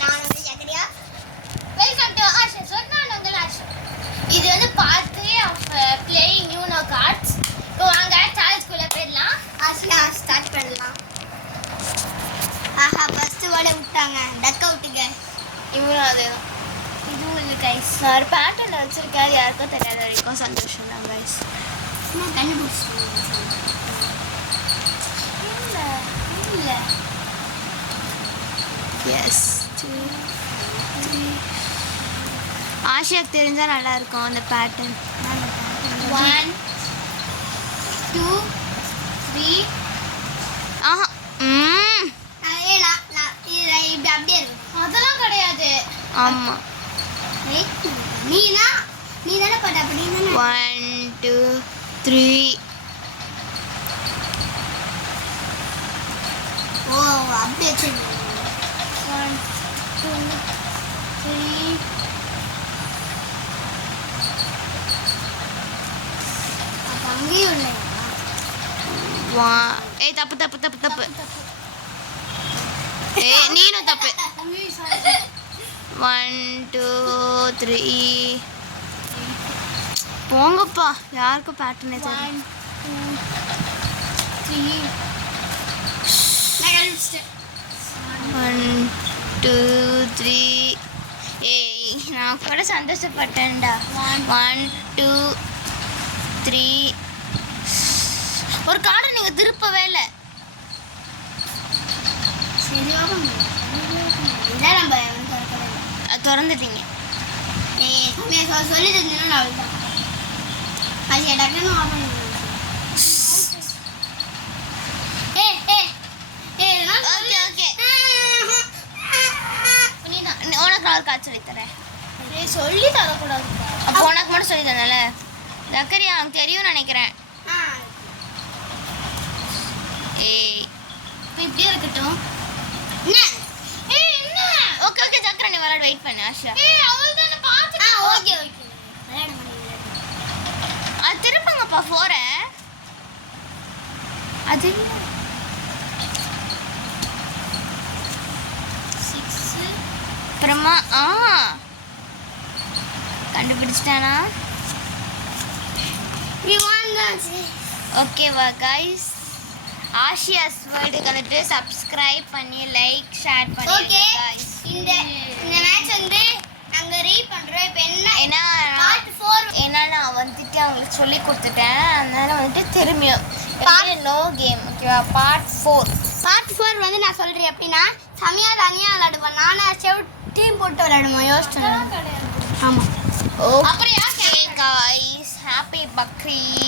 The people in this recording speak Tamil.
நான் வந்து Zakaria. Welcome to Asha's world. நான் உங்கள் ஆஷா. இது வந்து part 3 of playing Uno cards. இப்போ வாங்க சார்ஜ்குள்ளே போயிடலாம். ஆஷா ஸ்டார்ட் பண்ணலாம். ஆஹா ஃபர்ஸ்ட் வேர்டை விட்டாங்க. டக் அவுட்டுங்க. இவனும் அதே தான். இதுவும் இல்லை கைஸ். நான் ஒரு பேட்டர்ன் வச்சுருக்கேன். யாருக்கும் தெரியாத வரைக்கும் சந்தோஷம் தான் கைஸ். நான் கண்டுபிடிச்சிருக்கேன். இல்லை இல்லை. எஸ் 2 3. ஆஷியாக்கு தெரிஞ்சால் நல்லா இருக்கும் அந்த பேட்டர்ன். 1 2 3. ஆஹா இப்படி அப்படியே இருக்கும். அதெல்லாம் கிடையாது. ஆமாம் நீ தானே போட்ட. அப்படி 1 2 3. ஓ அப்படியே வச்சுருக்கேன். 1 2 3. அப்போ அங்கேயும் இல்லை. ஏய் தப்பு தப்பு தப்பு தப்பு. ஏய் நீனும் தப்பு. 1 2 3. போங்கப்பா யாருக்கும் பேட்டர்னே தெரியல. 1 2 3. 1 2 3. ஏய் நான் கூட சந்தோஷப்பட்டேன்டா. 1 2 3. ஒரு கார்டை நீங்கள் திருப்பவே இல்லை. சரி இதான் நம்ம திறந்துட்டீங்க. சொல்லி தந்தீங்கன்னா நான் அது டக்குன்னு ஓப்பன் உனக்கு நான் ஒரு கார்டு சொல்லி தரேன். சொல்லி தரக்கூடாது. அப்போ உனக்கு மட்டும் சொல்லி தரல. ஜக்கரியா அவனுக்கு தெரியும்னு நினைக்கிறேன். ஏய் இப்போ இப்படியே இருக்கட்டும். என்ன ஓகே ஓகே ஜக்கரா நீ விளையாட வெயிட் பண்ணு. ஆஷா அவள்தானே பார்த்து. ஓகே ஓகே விளையாட முடியல. அது திருப்பங்கப்பா 4. அது 6 அப்புறமா கண்டுபிடிச்சிட்டானா? ஓகேவா கைஸ், ஆஷியாஸ் வேர்ல்டுக்கு வந்துட்டு சப்ஸ்கிரைப் பண்ணி லைக் ஷேர் பண்ணி. ஓகே இந்த மேட்ச் வந்து நாங்க ரீ பண்றோம். இப்போ என்ன பார்ட் 4 ஏன்னா நான் வந்துட்டு அவங்களுக்கு சொல்லி கொடுத்துட்டேன். அதனால வந்துட்டு திரும்பியும் நோ கேம். ஓகேவா பார்ட் 4 வந்து நான் சொல்றேன் எப்படின்னா சமையா தனியாக விளையாடுவோம். நானும் டீம் போட்டு விளையாடுவோம். யோசிச்சு ஆமாம். ஓ அப்படியா கைஸ், ஹாப்பி பக்ரீத்.